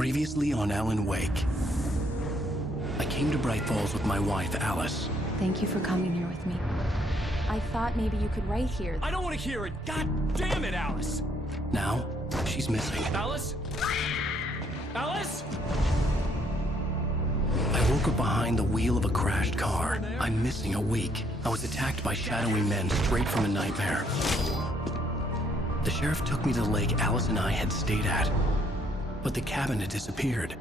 Previously on Alan Wake. I came to Bright Falls with my wife, Alice. Thank you for coming here with me. I thought maybe you could write here. I don't want to hear it! God damn it, Alice! Now, she's missing. Alice? Alice? I woke up behind the wheel of a crashed car. I'm missing a week. I was attacked by shadowy men straight from a nightmare. The sheriff took me to the lake Alice and I had stayed at, but the cabin had disappeared.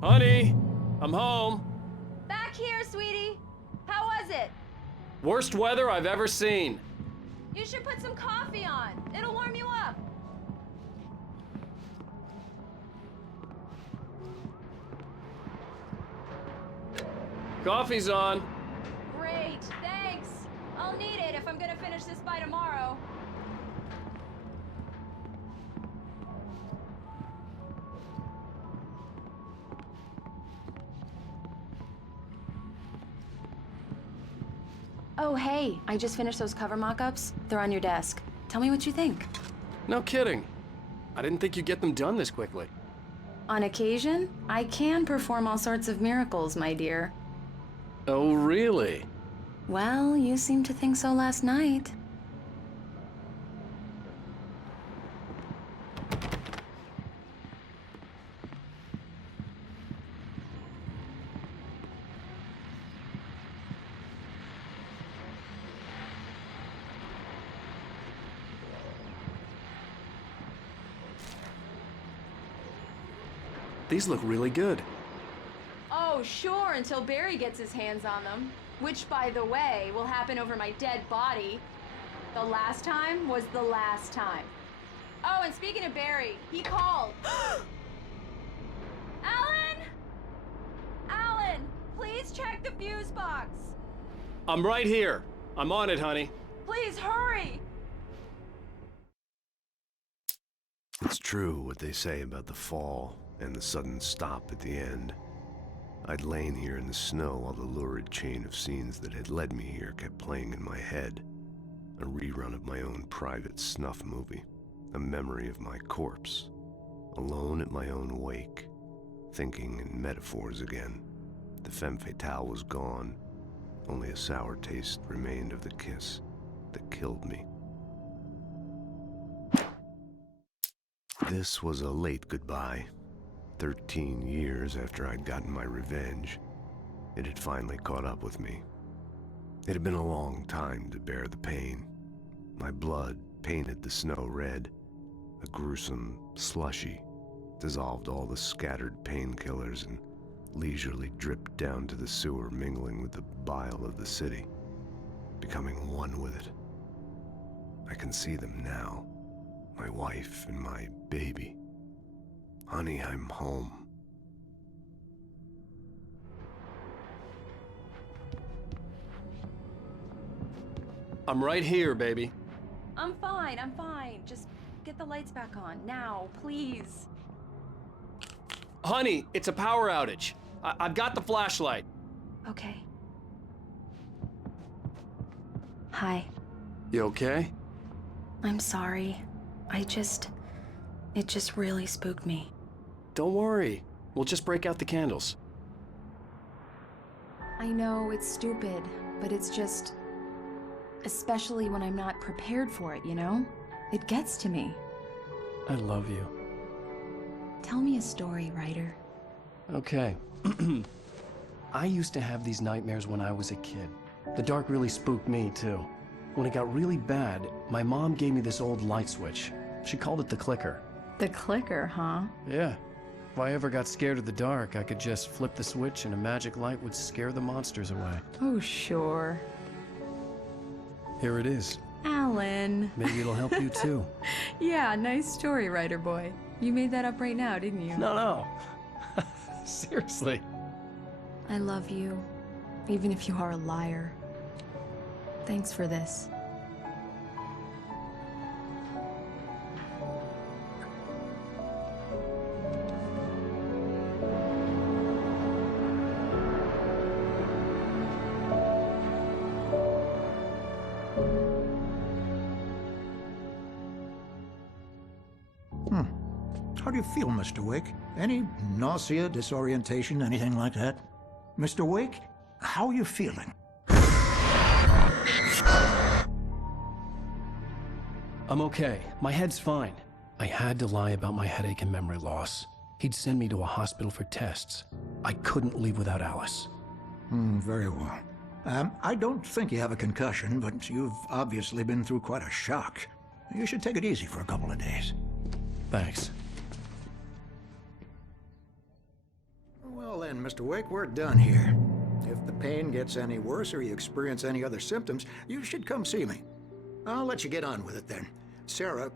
Honey, I'm home. Back here, sweetie. How was it? Worst weather I've ever seen. You should put some coffee on. It'll warm you up. Coffee's on. Great, thanks. I'll need it if I'm gonna finish this by tomorrow. Oh, hey, I just finished those cover mock-ups. They're on your desk. Tell me what you think. No kidding. I didn't think you'd get them done this quickly. On occasion, I can perform all sorts of miracles, my dear. Oh, really? Well, you seemed to think so last night. These look really good. Oh, sure, until Barry gets his hands on them. Which, by the way, will happen over my dead body. The last time was the last time. Oh, and speaking of Barry, he called. Alan! Alan, please check the fuse box. I'm right here. I'm on it, honey. Please hurry! It's true what they say about the fall and the sudden stop at the end. I'd lain here in the snow while the lurid chain of scenes that had led me here kept playing in my head. A rerun of my own private snuff movie. A memory of my corpse. Alone at my own wake. Thinking in metaphors again. The femme fatale was gone. Only a sour taste remained of the kiss that killed me. This was a late goodbye. 13 years after I'd gotten my revenge, it had finally caught up with me. It had been a long time to bear the pain. My blood painted the snow red. A gruesome slushy dissolved all the scattered painkillers and leisurely dripped down to the sewer, mingling with the bile of the city, becoming one with it. I can see them now, my wife and my baby. Honey, I'm home. I'm right here, baby. I'm fine, I'm fine. Just get the lights back on, now, please. Honey, it's a power outage. I've got the flashlight. Okay. Hi. You okay? I'm sorry. It just really spooked me. Don't worry. We'll just break out the candles. I know it's stupid, but it's just... especially when I'm not prepared for it, you know? It gets to me. I love you. Tell me a story, writer. Okay. I used to have these nightmares when I was a kid. The dark really spooked me, too. When it got really bad, my mom gave me this old light switch. She called it the clicker. The clicker, huh? Yeah. If I ever got scared of the dark, I could just flip the switch and a magic light would scare the monsters away. Oh, sure. Here it is. Alan. Maybe it'll help you too. Yeah, nice story, writer boy. You made that up right now, didn't you? No. Seriously. I love you. even if you are a liar. Thanks for this. How do you feel, Mr. Wake? Any nausea, disorientation, anything like that? Mr. Wake, how are you feeling? I'm okay. My head's fine. I had to lie about my headache and memory loss. He'd send me to a hospital for tests. I couldn't leave without Alice. Very well. I don't think you have a concussion, but you've obviously been through quite a shock. You should take it easy for a couple of days. Thanks. Well then, Mr. Wake, we're done here. If the pain gets any worse or you experience any other symptoms, you should come see me. I'll let you get on with it then. Sarah,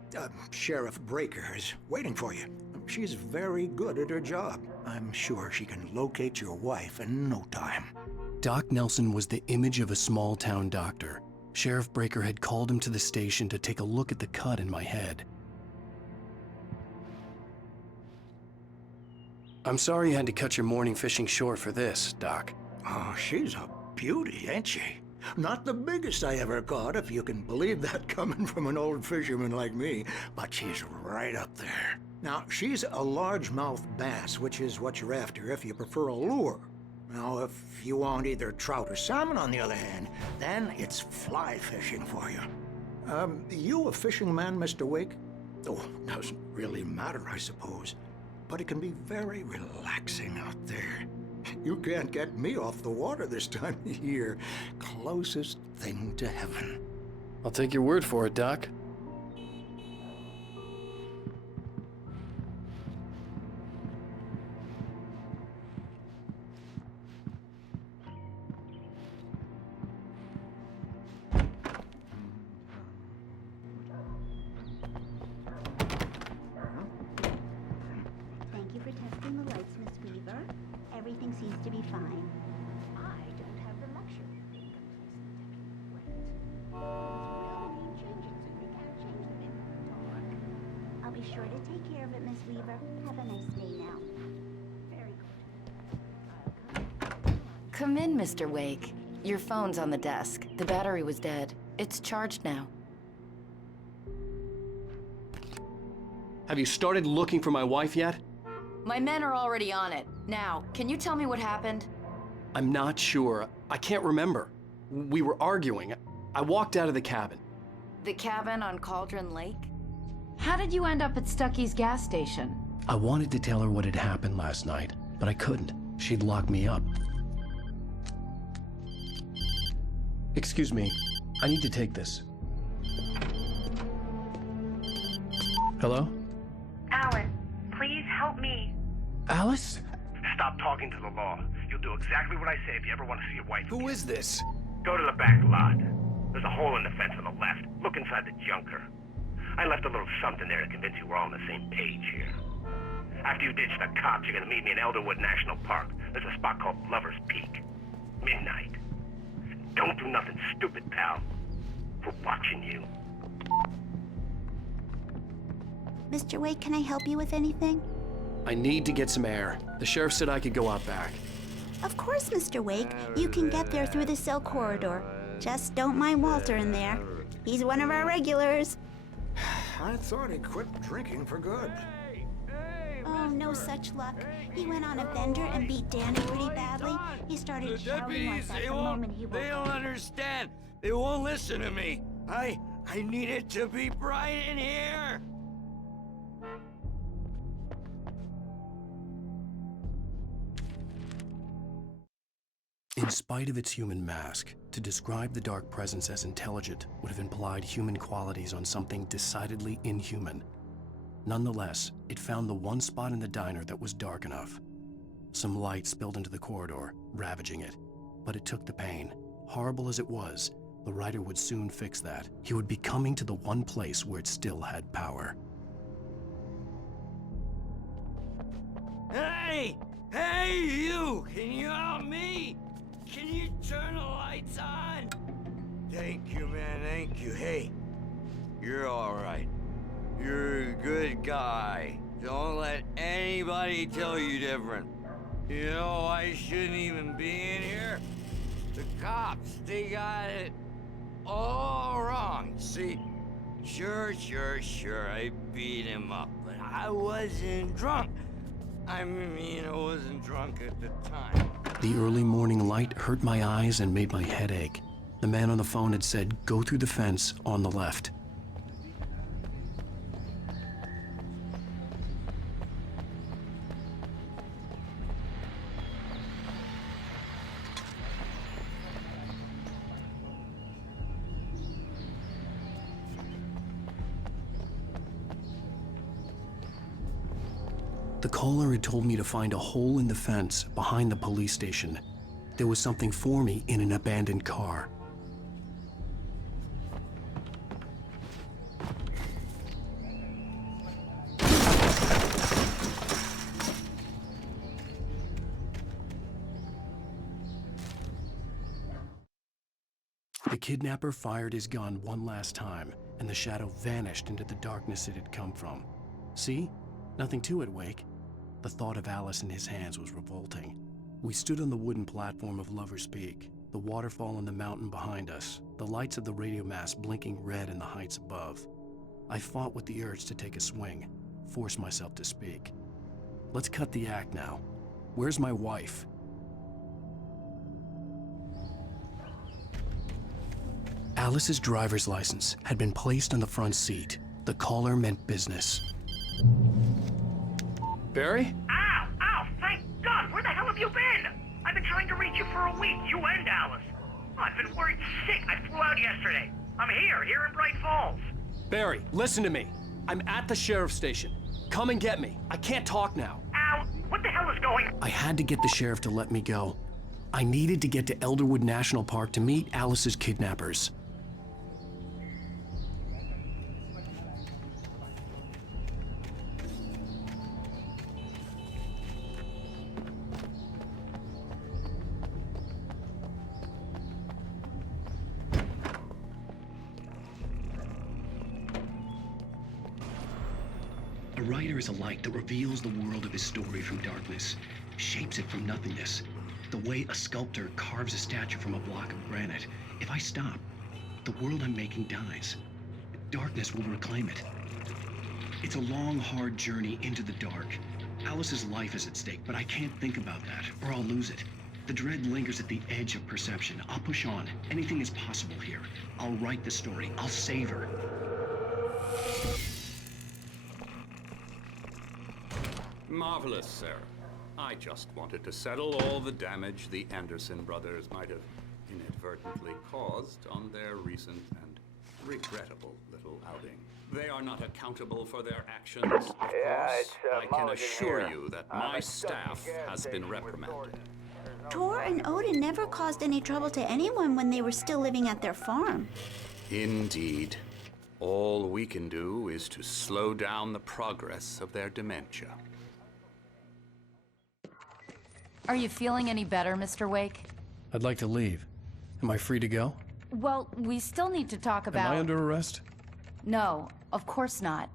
Sheriff Breaker, is waiting for you. She's very good at her job. I'm sure she can locate your wife in no time. Doc Nelson was the image of a small-town doctor. Sheriff Breaker had called him to the station to take a look at the cut in my head. I'm sorry you had to cut your morning fishing short for this, Doc. Oh, she's a beauty, ain't she? Not the biggest I ever caught, if you can believe that coming from an old fisherman like me, but she's right up there. Now, she's a largemouth bass, which is what you're after if you prefer a lure. Now, if you want either trout or salmon, on the other hand, then it's fly fishing for you. You a fishing man, Mr. Wake? Oh, doesn't really matter, I suppose. But it can be very relaxing out there. You can't get me off the water this time of year. Closest thing to heaven. I'll take your word for it, Doc. Thank you for testing the lights, Miss Weaver. Everything seems to be fine. I don't have the luxury of being I'll be sure to take care of it, Miss Weaver. Have a nice day now. Very good. Come in, Mr. Wake. Your phone's on the desk. The battery was dead. It's charged now. Have you started looking for my wife yet? My men are already on it. Now, can you tell me what happened? I'm not sure. I can't remember. We were arguing. I walked out of the cabin. The cabin on Cauldron Lake? How did you end up at Stucky's gas station? I wanted to tell her what had happened last night, but I couldn't. She'd lock me up. Excuse me. I need to take this. Hello? Alan, please help me. Alice? Stop talking to the law. You'll do exactly what I say if you ever want to see your wife. Who is this? Go to the back lot. There's a hole in the fence on the left. Look inside the junker. I left a little something there to convince you we're all on the same page here. After you ditch the cops, you're gonna meet me in Elderwood National Park. There's a spot called Lover's Peak. Midnight. Don't do nothing stupid, pal. We're watching you. Mr. Wake, can I help you with anything? I need to get some air. The sheriff said I could go out back. Of course, Mr. Wake. You can get there through the cell corridor. Just don't mind Walter in there. He's one of our regulars. I thought he quit drinking for good. Oh, no such luck. He went on a bender and beat Danny pretty badly. He started shouting like that the moment he woke They don't up. understand. They won't listen to me. I need it to be bright in here. In spite of its human mask, to describe the dark presence as intelligent would have implied human qualities on something decidedly inhuman. Nonetheless, it found the one spot in the diner that was dark enough. Some light spilled into the corridor, ravaging it. But it took the pain. Horrible as it was, the writer would soon fix that. He would be coming to the one place where it still had power. Hey! Hey, you! Can you help me? can you turn the lights on? Thank you, man, thank you. Hey, you're all right. You're a good guy. Don't let anybody tell you different. You know, I shouldn't even be in here. The cops, they got it all wrong. See, sure, I beat him up, but I wasn't drunk. I mean, I wasn't drunk at the time. The early morning light hurt my eyes and made my head ache. The man on the phone had said, go through the fence on the left. The caller had told me to find a hole in the fence behind the police station. There was something for me in an abandoned car. The kidnapper fired his gun one last time, and the shadow vanished into the darkness it had come from. See? Nothing to it, Wake. The thought of Alice in his hands was revolting. We stood on the wooden platform of Lover's Peak, the waterfall on the mountain behind us, the lights of the radio mast blinking red in the heights above. I fought with the urge to take a swing, force myself to speak. Let's cut the act now. Where's my wife? Alice's driver's license had been placed on the front seat. The caller meant business. Barry? Ow! Ow! Thank God! Where the hell have you been? I've been trying to reach you for a week, you and Alice. I've been worried sick. I flew out yesterday. I'm here in Bright Falls. Barry, listen to me. I'm at the sheriff's station. Come and get me. I can't talk now. Ow! What the hell is going? I had to get the sheriff to let me go. I needed to get to Elderwood National Park to meet Alice's kidnappers. A writer is a light that reveals the world of his story from darkness, shapes it from nothingness. The way a sculptor carves a statue from a block of granite. If I stop, the world I'm making dies. Darkness will reclaim it. It's a long, hard journey into the dark. Alice's life is at stake, but I can't think about that, or I'll lose it. The dread lingers at the edge of perception. I'll push on. Anything is possible here. I'll write the story. I'll save her. Marvelous, sir. I just wanted to settle all the damage the Anderson brothers might have inadvertently caused on their recent and regrettable little outing. They are not accountable for their actions, of course. I can assure you that my staff has been reprimanded. Tor and Odin never caused any trouble to anyone when they were still living at their farm. Indeed. All we can do is to slow down the progress of their dementia. Are you feeling any better, Mr. Wake? I'd like to leave. Am I free to go? Well, we still need to talk about... Am I under arrest? No, of course not.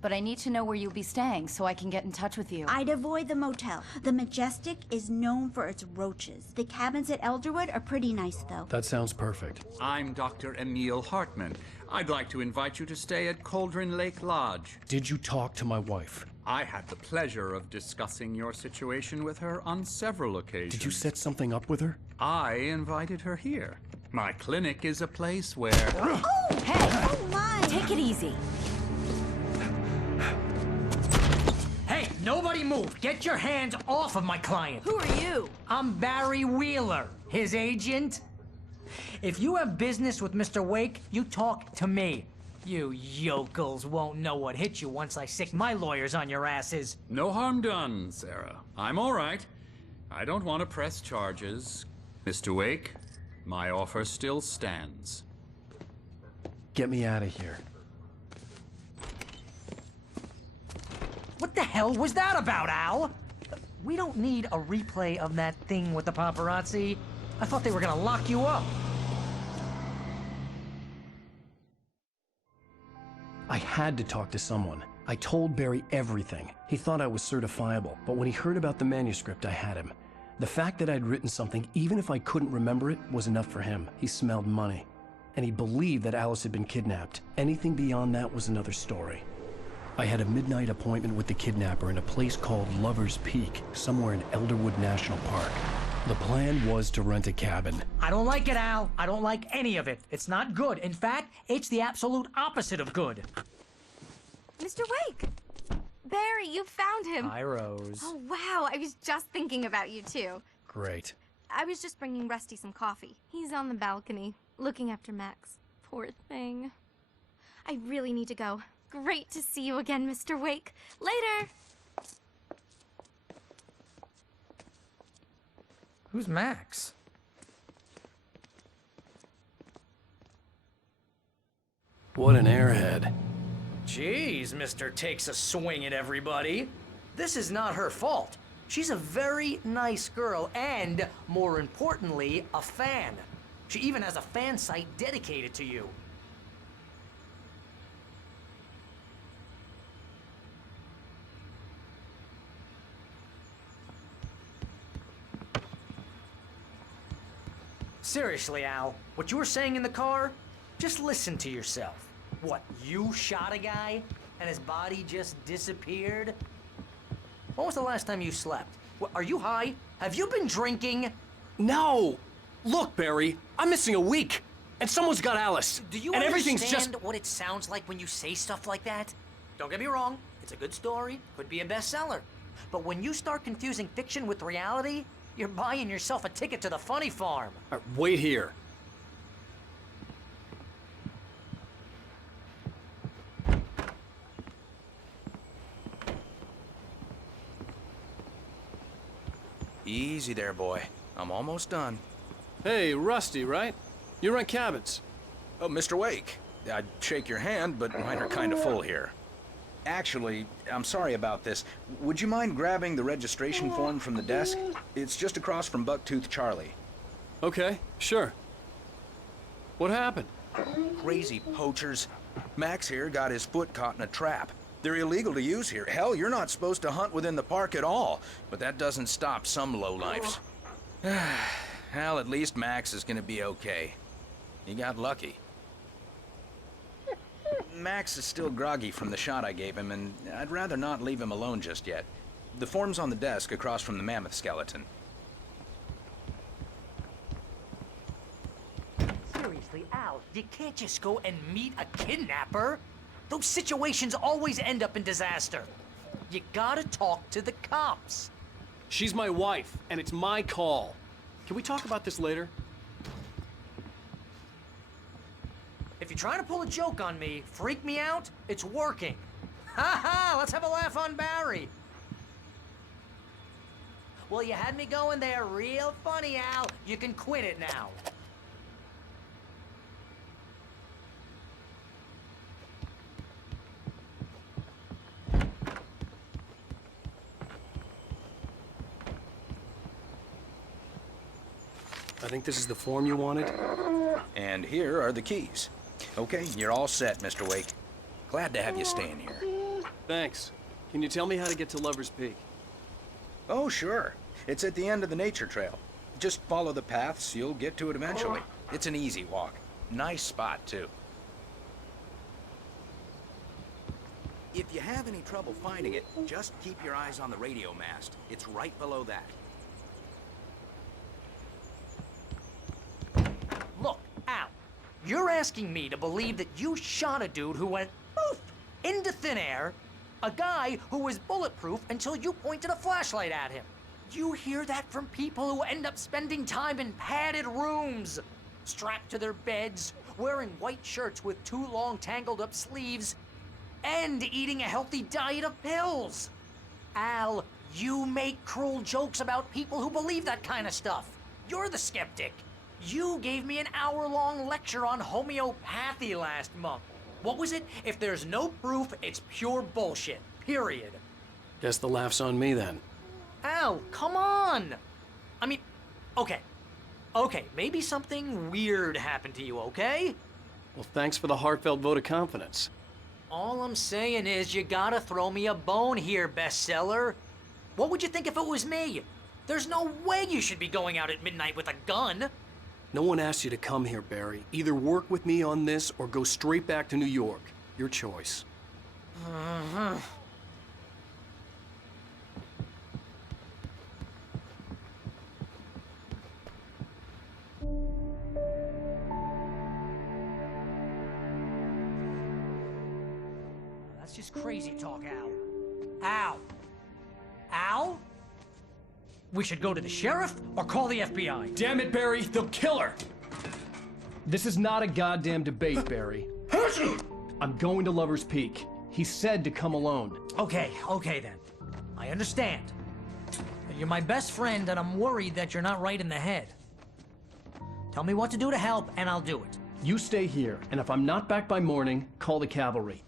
But I need to know where you'll be staying so I can get in touch with you. I'd avoid the motel. The Majestic is known for its roaches. The cabins at Elderwood are pretty nice, though. That sounds perfect. I'm Dr. Emil Hartman. I'd like to invite you to stay at Cauldron Lake Lodge. Did you talk to my wife? I had the pleasure of discussing your situation with her on several occasions. Did you set something up with her? I invited her here. My clinic is a place where... Oh! Hey! Oh, my! Take it easy. Hey, nobody move! Get your hands off of my client! Who are you? I'm Barry Wheeler, his agent. If you have business with Mr. Wake, you talk to me. You yokels won't know what hit you once I sick my lawyers on your asses. No harm done, Sarah. I'm all right. I don't want to press charges. Mr. Wake, my offer still stands. Get me out of here. What the hell was that about, Al? We don't need a replay of that thing with the paparazzi. I thought they were gonna lock you up. I had to talk to someone. I told Barry everything. He thought I was certifiable, but when he heard about the manuscript, I had him. The fact that I'd written something, even if I couldn't remember it, was enough for him. He smelled money. And he believed that Alice had been kidnapped. Anything beyond that was another story. I had a midnight appointment with the kidnapper in a place called Lover's Peak, somewhere in Elderwood National Park. The plan was to rent a cabin. I don't like it, Al. I don't like any of it. It's not good. In fact, it's the absolute opposite of good. Mr. Wake! Barry, you found him! Hi, Rose. Oh, wow. I was just thinking about you, too. Great. I was just bringing Rusty some coffee. He's on the balcony, looking after Max. Poor thing. I really need to go. Great to see you again, Mr. Wake. Later! Who's Max? What an airhead. Jeez, Mr. Takes a swing at everybody. This is not her fault. She's a very nice girl and, more importantly, a fan. She even has a fan site dedicated to you. Seriously, Al, what you were saying in the car, just listen to yourself. What, you shot a guy and his body just disappeared? When was the last time you slept? What, are you high? Have you been drinking? No! Look, Barry, I'm missing a week, and someone's got Alice. Do you and understand everything's just... what it sounds like when you say stuff like that? Don't get me wrong, it's a good story, could be a bestseller. But when you start confusing fiction with reality, you're buying yourself a ticket to the funny farm. Wait here. Easy there, boy. I'm almost done. Hey, Rusty, right? You rent cabins. Oh, Mr. Wake. I'd shake your hand, but mine are kind of full here. Actually, I'm sorry about this. Would you mind grabbing the registration form from the desk? It's just across from Bucktooth Charlie. Okay, sure. What happened? Crazy poachers. Max here got his foot caught in a trap. They're illegal to use here. Hell, you're not supposed to hunt within the park at all. But that doesn't stop some lowlifes. Well, at least Max is gonna be okay. He got lucky. Max is still groggy from the shot I gave him, and I'd rather not leave him alone just yet. The form's on the desk across from the mammoth skeleton. Seriously, Al, you can't just go and meet a kidnapper. Those situations always end up in disaster. You gotta talk to the cops. She's my wife, and it's my call. Can we talk about this later? If you're trying to pull a joke on me, freak me out, it's working. Ha ha, let's have a laugh on Barry. Well, you had me going there real funny, Al. You can quit it now. I think this is the form you wanted. And here are the keys. Okay, you're all set, Mr. Wake. Glad to have you staying here. Thanks. Can you tell me how to get to Lover's Peak? Oh, sure. It's at the end of the nature trail. Just follow the paths, you'll get to it eventually. It's an easy walk. Nice spot, too. If you have any trouble finding it, just keep your eyes on the radio mast. It's right below that. Look, Al, you're asking me to believe that you shot a dude who went poof into thin air, a guy who was bulletproof until you pointed a flashlight at him. You hear that from people who end up spending time in padded rooms, strapped to their beds, wearing white shirts with too long tangled up sleeves, and eating a healthy diet of pills. Al, you make cruel jokes about people who believe that kind of stuff. You're the skeptic. You gave me an hour-long lecture on homeopathy last month. What was it? If there's no proof, it's pure bullshit. Period. Guess the laugh's on me then. Al, come on! I mean, okay. Okay, maybe something weird happened to you, okay? Well, thanks for the heartfelt vote of confidence. All I'm saying is you gotta throw me a bone here, bestseller. What would you think if it was me? There's no way you should be going out at midnight with a gun. No one asked you to come here, Barry. Either work with me on this or go straight back to New York. Your choice. That's just crazy talk, Al. Al? Al? We should go to the sheriff or call the FBI. Damn it, Barry, they'll kill her! This is not a goddamn debate, Barry. I'm going to Lover's Peak. He said to come alone. Okay then. I understand. You're my best friend and I'm worried that you're not right in the head. Tell me what to do to help and I'll do it. You stay here, and if I'm not back by morning, call the cavalry.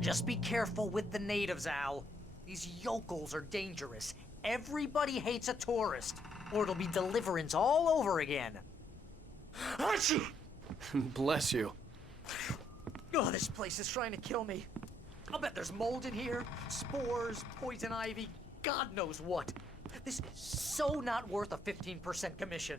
Just be careful with the natives, Al. These yokels are dangerous. Everybody hates a tourist, or it'll be Deliverance all over again. Bless you. Oh, this place is trying to kill me. I'll bet there's mold in here, spores, poison ivy, God knows what. This is so not worth a 15% commission.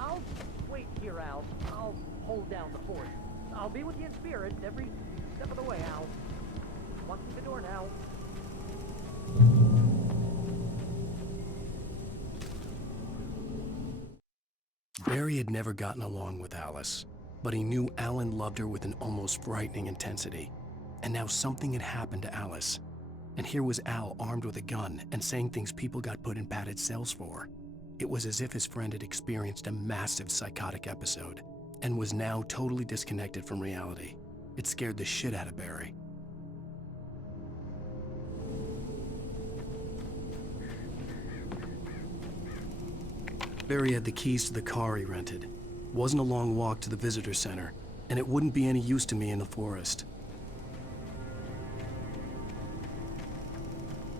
I'll wait here, Al. I'll hold down the fort. I'll be with you in spirit every step of the way, Al. Walk through the door now. Barry had never gotten along with Alice, but he knew Alan loved her with an almost frightening intensity. And now something had happened to Alice. And here was Al armed with a gun and saying things people got put in padded cells for. It was as if his friend had experienced a massive psychotic episode and was now totally disconnected from reality. It scared the shit out of Barry. Barry had the keys to the car he rented. It wasn't a long walk to the visitor center, and it wouldn't be any use to me in the forest.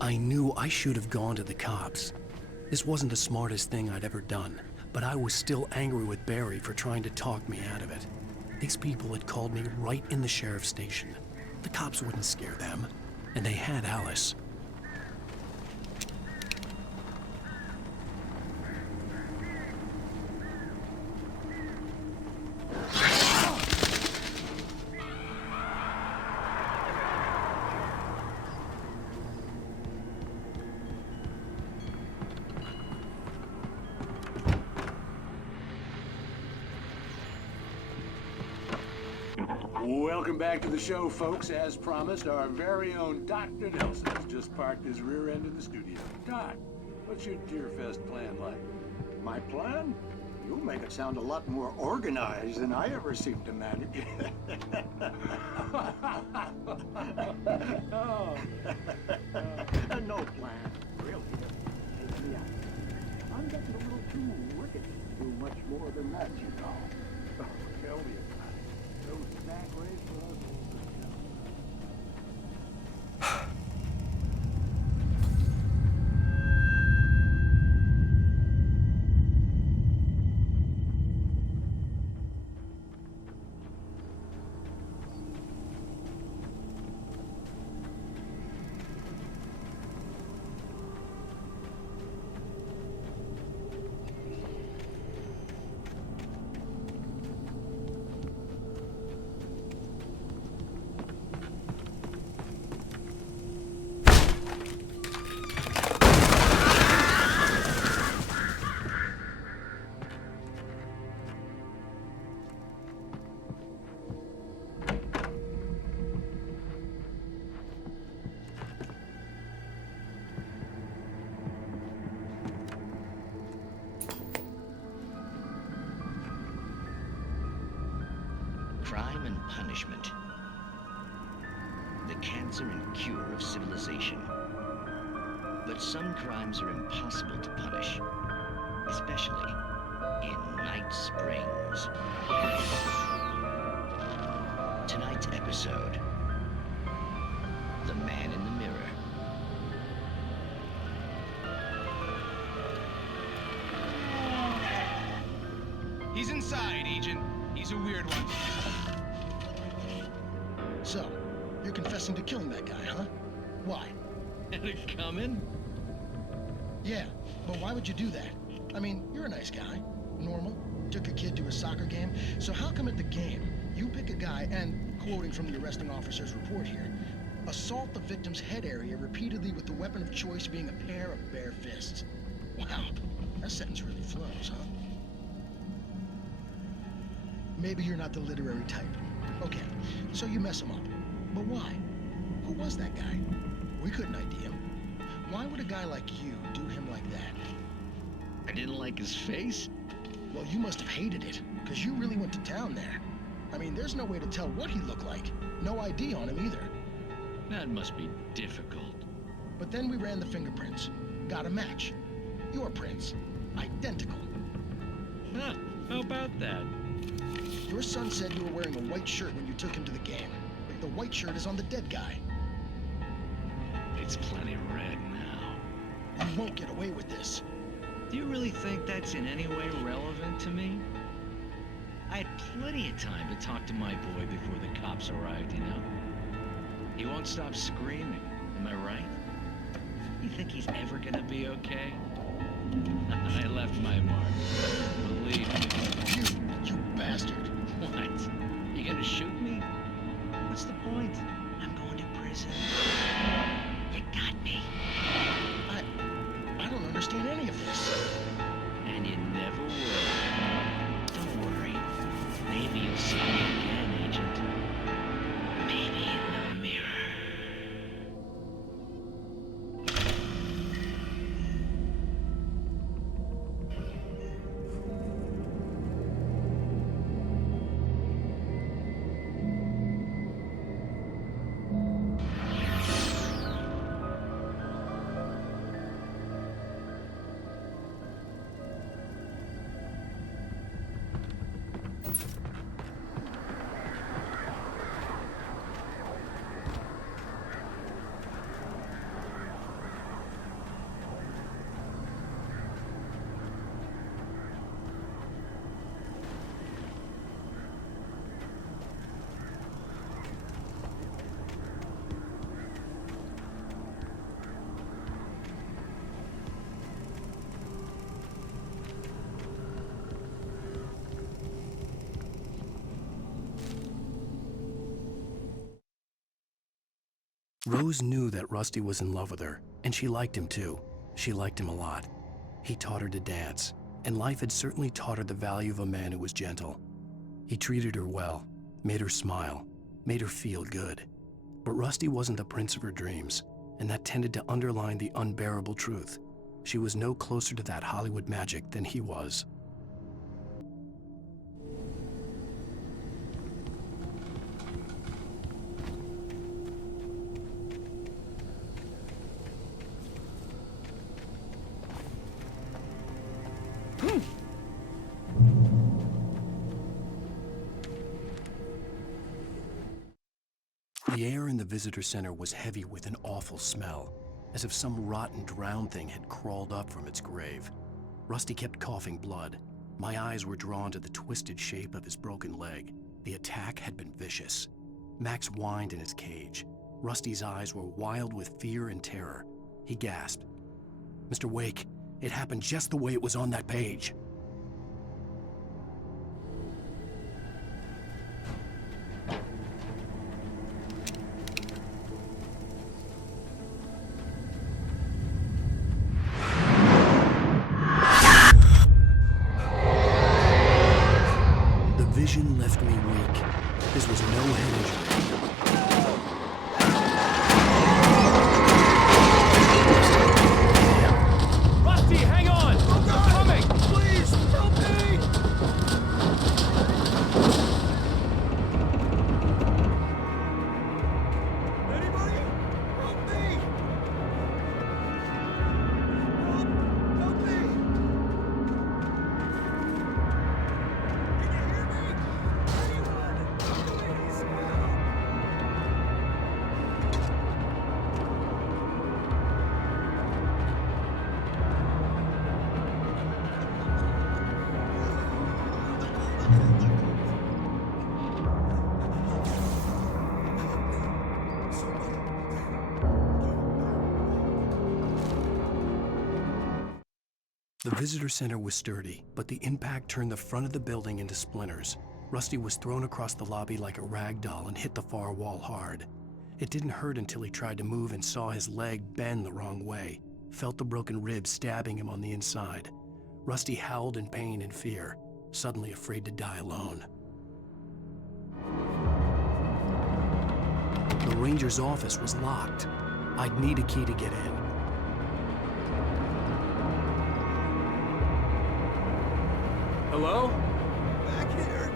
I knew I should have gone to the cops. This wasn't the smartest thing I'd ever done, but I was still angry with Barry for trying to talk me out of it. These people had called me right in the sheriff's station. The cops wouldn't scare them, and they had Alice. Welcome back to the show, folks. As promised, our very own Dr. Nelson has just parked his rear end in the studio. Doc, what's your Deerfest plan like? My plan? You make it sound a lot more organized than I ever seem to manage. No plan, really. Take me out. I'm getting a little too rickety. Too much more than that, you know. Oh, tell me about it. Those snack rays for us. punishment. The cancer and cure of civilization. But some crimes are impossible to punish, especially in Night Springs. Tonight's episode, The Man in the Mirror. He's inside, Agent. He's a weird one. So, you're confessing to killing that guy, huh? Why? Had it coming? Yeah, but why would you do that? I mean, you're a nice guy. Normal. Took a kid to a soccer game. So how come at the game, you pick a guy and, quoting from the arresting officer's report here, assault the victim's head area repeatedly with the weapon of choice being a pair of bare fists? Wow, that sentence really flows, huh? Maybe you're not the literary type. Okay, so you mess him up. But why? Who was that guy? We couldn't ID him. Why would a guy like you do him like that? I didn't like his face? Well, you must have hated it, because you really went to town there. I mean, there's no way to tell what he looked like. No ID on him either. That must be difficult. But then we ran the fingerprints. Got a match. Your prints. Identical. Huh, how about that? Your son said you were wearing a white shirt when you took him to the game. The white shirt is on the dead guy. It's plenty red now. You won't get away with this. Do you really think that's in any way relevant to me? I had plenty of time to talk to my boy before the cops arrived, you know? He won't stop screaming, am I right? You think he's ever gonna be okay? I left my mark. Believe me. You bastard. What? You gonna shoot me? What's the point? I'm going to prison. You got me. I don't understand any of this. And you never will. Don't worry. Maybe you'll see me again, Agent. Maybe in the mirror. Rose knew that Rusty was in love with her, and she liked him too. She liked him a lot. He taught her to dance, and life had certainly taught her the value of a man who was gentle. He treated her well, made her smile, made her feel good. But Rusty wasn't the prince of her dreams, and that tended to underline the unbearable truth. She was no closer to that Hollywood magic than he was. The air in the visitor center was heavy with an awful smell, as if some rotten drowned thing had crawled up from its grave. Rusty kept coughing blood. My eyes were drawn to the twisted shape of his broken leg. The attack had been vicious. Max whined in his cage. Rusty's eyes were wild with fear and terror. He gasped. "Mr. Wake, it happened just the way it was on that page." Vision left me weak. This was no head injury. Rusty, hang on! I'm coming! Please, help me! The visitor center was sturdy, but the impact turned the front of the building into splinters. Rusty was thrown across the lobby like a rag doll and hit the far wall hard. It didn't hurt until he tried to move and saw his leg bend the wrong way, felt the broken ribs stabbing him on the inside. Rusty howled in pain and fear, suddenly afraid to die alone. The ranger's office was locked. I'd need a key to get in. Hello? Back here!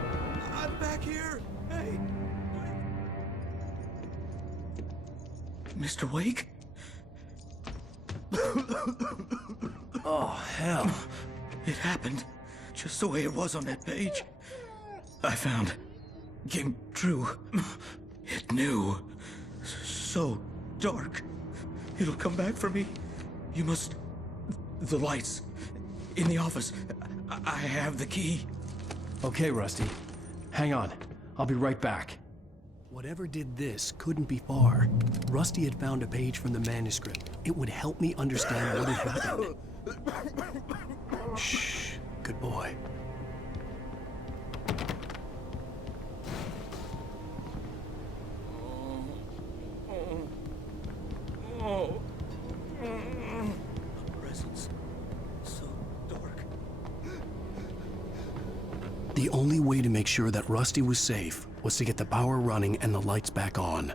I'm back here! Hey! Mr. Wake? Oh, hell. It happened just the way it was on that page. I found. Came true. It knew. So dark. It'll come back for me. You must... The lights. In the office. I have the key. Okay, Rusty. Hang on. I'll be right back. Whatever did this couldn't be far. Rusty had found a page from the manuscript. It would help me understand what had happened. Shh. Good boy. A presence. So dark. The only way to make sure that Rusty was safe was to get the power running and the lights back on.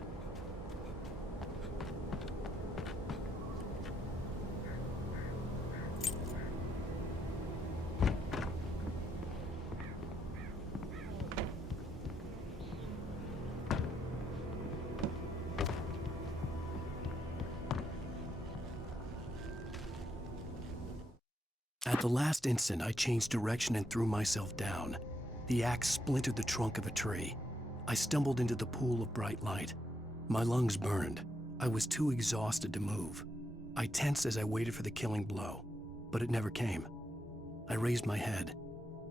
At the last instant, I changed direction and threw myself down. The axe splintered the trunk of a tree. I stumbled into the pool of bright light. My lungs burned. I was too exhausted to move. I tensed as I waited for the killing blow, but it never came. I raised my head.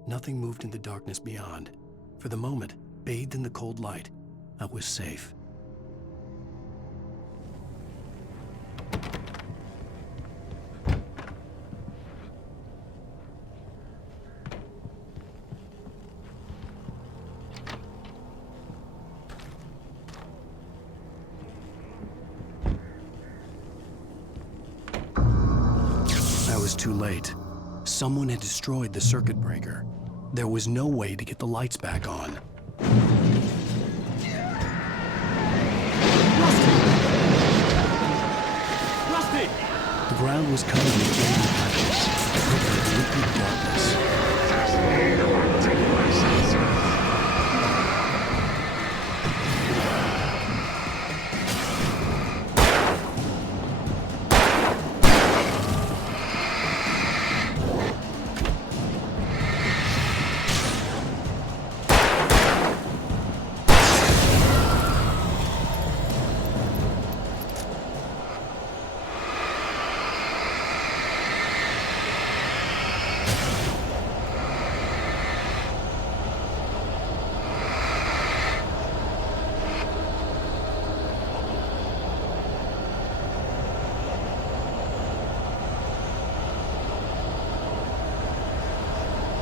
Nothing moved in the darkness beyond. For the moment, bathed in the cold light, I was safe. Too late. Someone had destroyed the circuit breaker. There was no way to get the lights back on. Rusty! The ground was covered in flaming patches, covered in liquid darkness.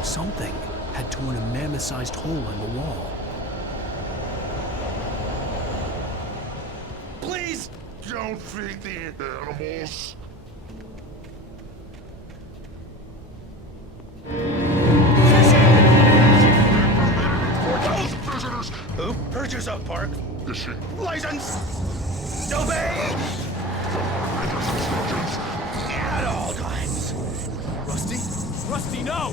Something had torn a mammoth-sized hole in the wall. Please don't feed the animals. Visitors! Who? Purchase of park. Is she? License! Obey! Rangers instructions. At all times. Rusty? Rusty, no!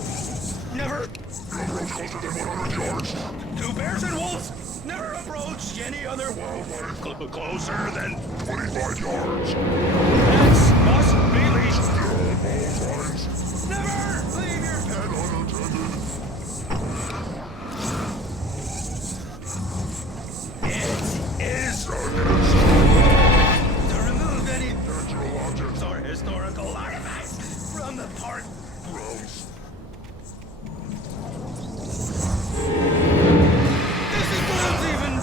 Never. You approach closer than 100 yards. Two bears and wolves. Never approach any other wildlife closer than 25 yards. Pets must be leashed. Still at all times. Never leave your And unattended. It is to remove any natural objects or historical artifacts from the park grounds. This includes even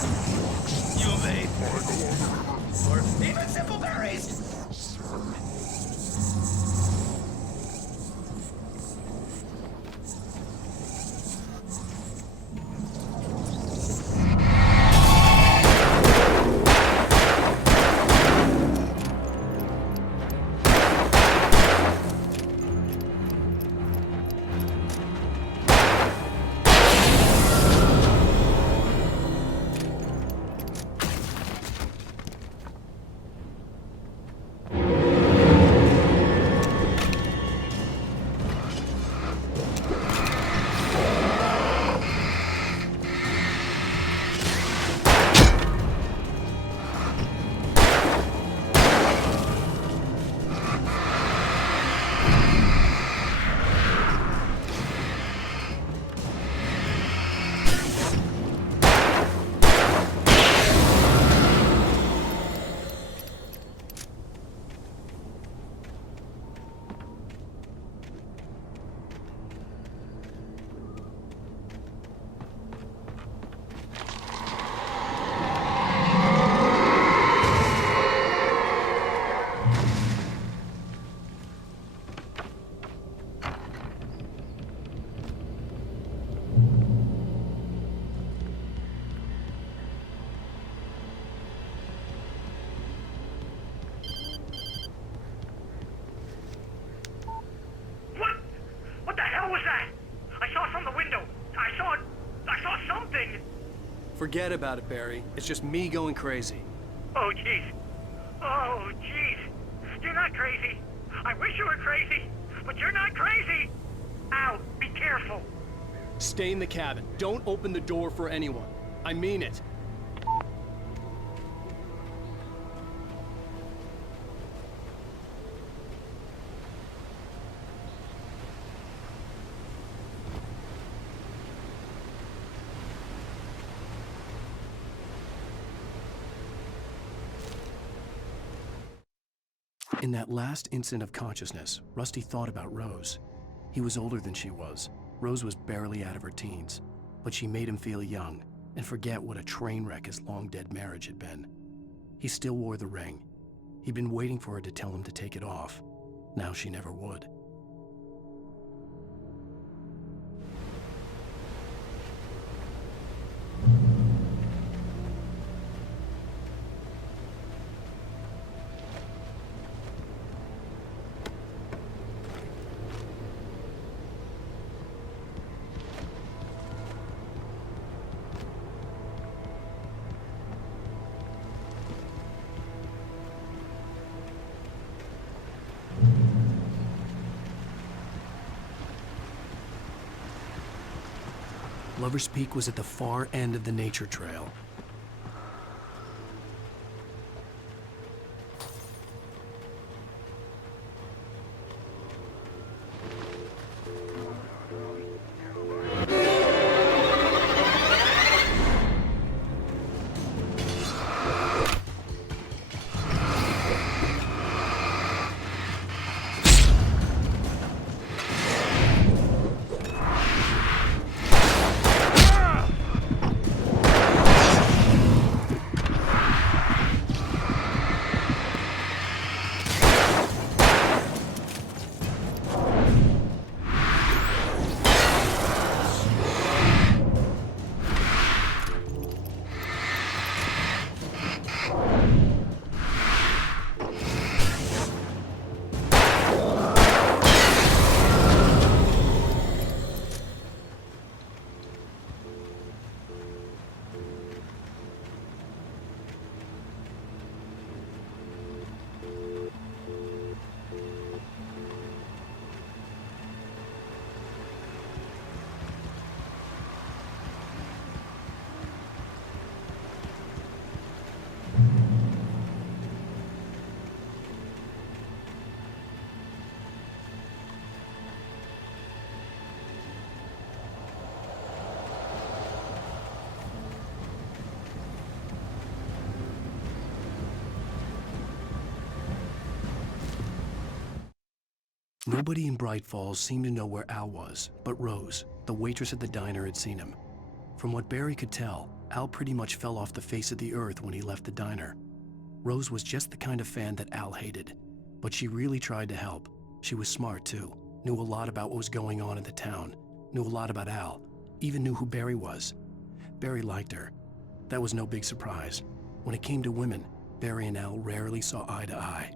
you may Along the river. or even simple berries. Forget about it, Barry. It's just me going crazy. Oh, jeez. Oh, jeez. You're not crazy. I wish you were crazy, but you're not crazy. Ow, be careful. Stay in the cabin. Don't open the door for anyone. I mean it. In that last instant of consciousness, Rusty thought about Rose. He was older than she was. Rose was barely out of her teens, but she made him feel young and forget what a train wreck his long-dead marriage had been. He still wore the ring. He'd been waiting for her to tell him to take it off. Now she never would. Lover's Peak was at the far end of the nature trail. Nobody in Bright Falls seemed to know where Al was, but Rose, the waitress at the diner, had seen him. From what Barry could tell, Al pretty much fell off the face of the earth when he left the diner. Rose was just the kind of fan that Al hated, but she really tried to help. She was smart too, knew a lot about what was going on in the town, knew a lot about Al, even knew who Barry was. Barry liked her. That was no big surprise. When it came to women, Barry and Al rarely saw eye to eye.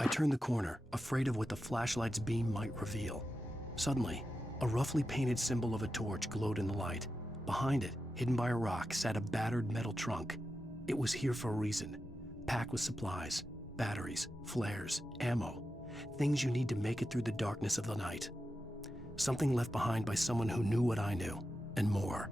I turned the corner, afraid of what the flashlight's beam might reveal. Suddenly, a roughly painted symbol of a torch glowed in the light. Behind it, hidden by a rock, sat a battered metal trunk. It was here for a reason, packed with supplies, batteries, flares, ammo, things you need to make it through the darkness of the night. Something left behind by someone who knew what I knew, and more.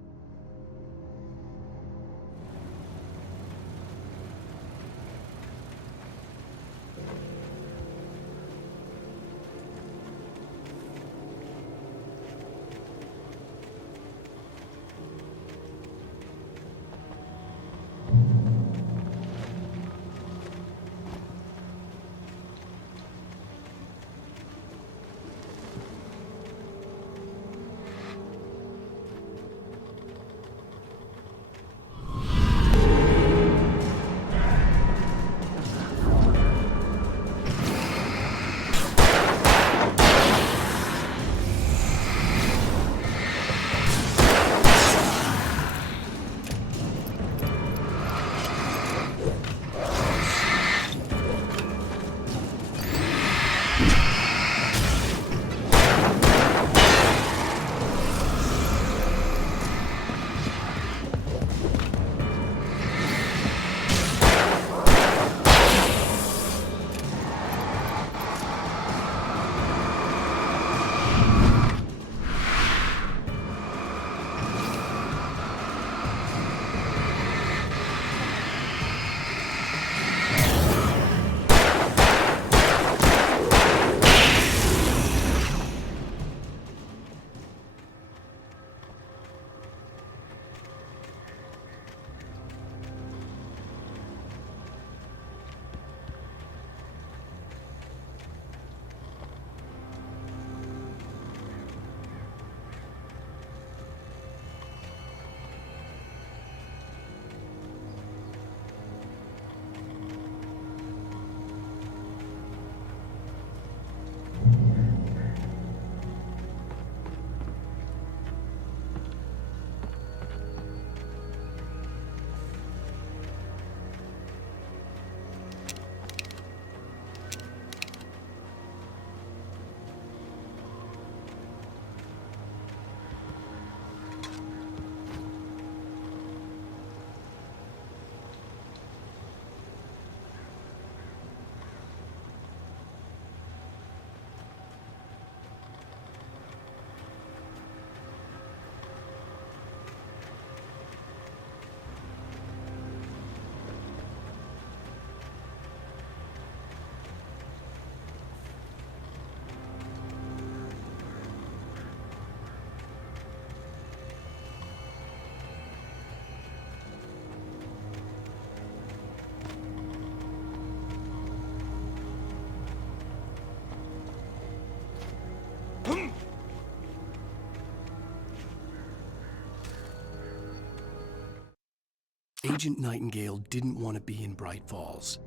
Agent Nightingale didn't want to be in Bright Falls.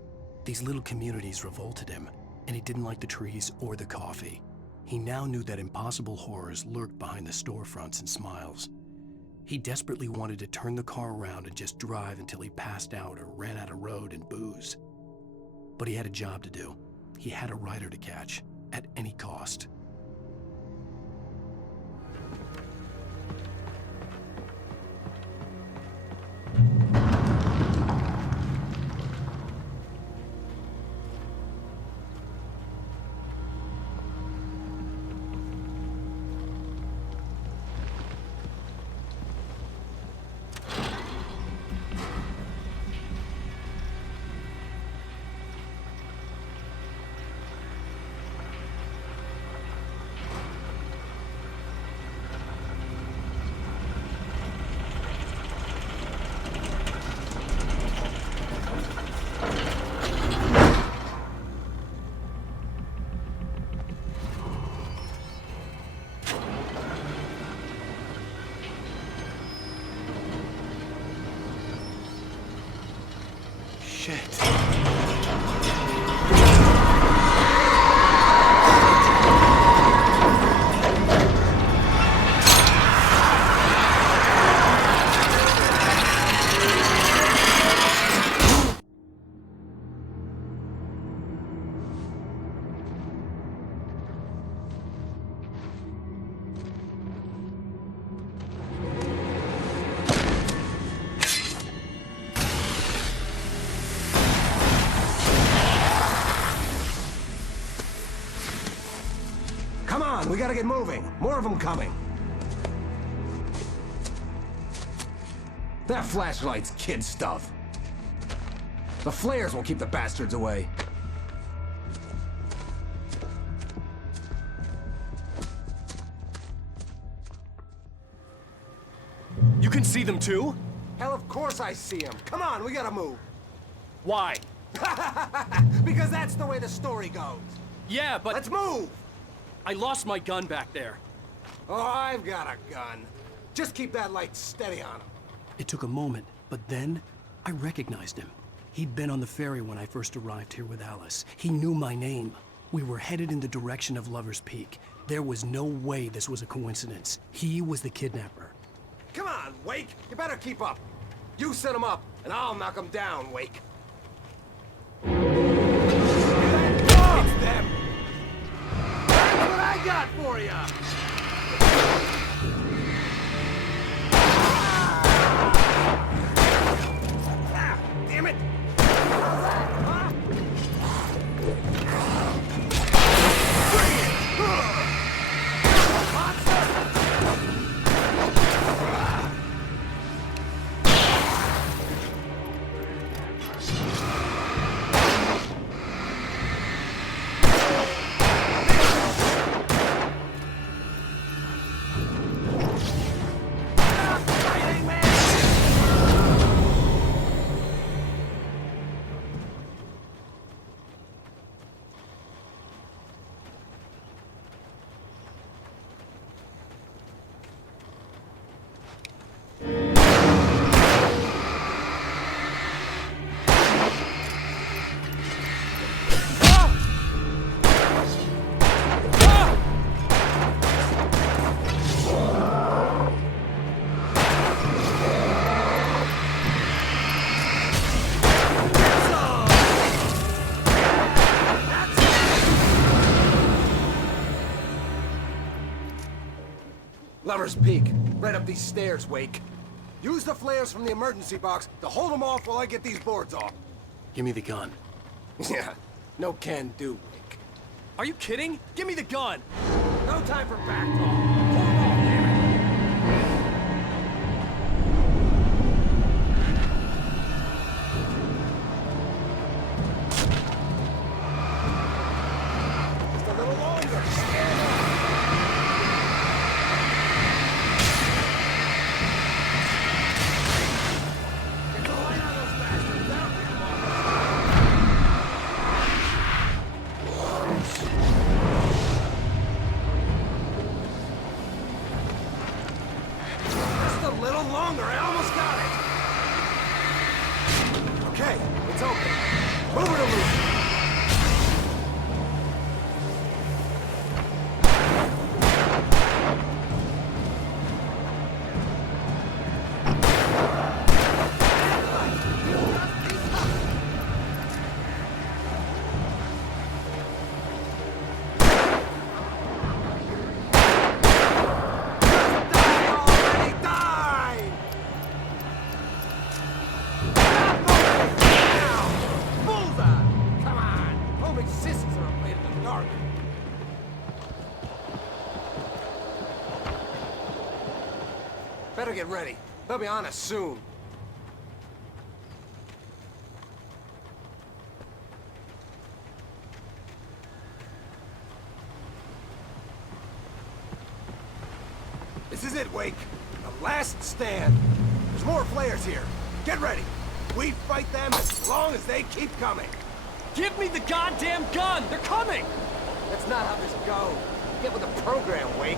These little communities revolted him, and he didn't like the trees or the coffee. He now knew that impossible horrors lurked behind the storefronts and smiles. He desperately wanted to turn the car around and just drive until he passed out or ran out of road and booze. But he had a job to do. He had a rider to catch, at any cost. We gotta get moving. More of them coming. That flashlight's kid stuff. The flares will keep the bastards away. You can see them too? Hell, of course I see them. Come on, we gotta move. Why? Because that's the way the story goes. Yeah, but... Let's move! I lost my gun back there. Oh, I've got a gun. Just keep that light steady on him. It took a moment, but then I recognized him. He'd been on the ferry when I first arrived here with Alice. He knew my name. We were headed in the direction of Lover's Peak. There was no way this was a coincidence. He was the kidnapper. Come on, Wake! You better keep up. You set him up, and I'll knock him down, Wake. It's them! That's what I got for you! Ah, damn it! Huh? Bring it! Lover's Peak. Right up these stairs, Wake. Use the flares from the emergency box to hold them off while I get these boards off. Give me the gun. Yeah, no can do, Wake. Are you kidding? Give me the gun! No time for back talk. Pull them off, damn it! Just a little longer. Stand up. Better get ready. They'll be on us soon. This is it, Wake. The last stand. There's more flares here. Get ready. We fight them as long as they keep coming. Give me the goddamn gun! They're coming! That's not how this goes. Get with the program, Wake.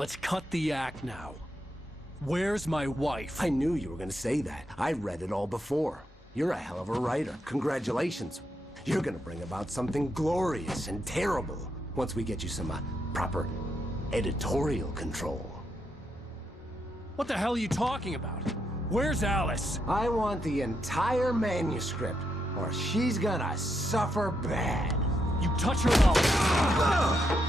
Let's cut the act now. Where's my wife? I knew you were gonna say that. I read it all before. You're a hell of a writer. Congratulations. You're gonna bring about something glorious and terrible once we get you some proper editorial control. What the hell are you talking about? Where's Alice? I want the entire manuscript, or she's gonna suffer bad. You touch her now.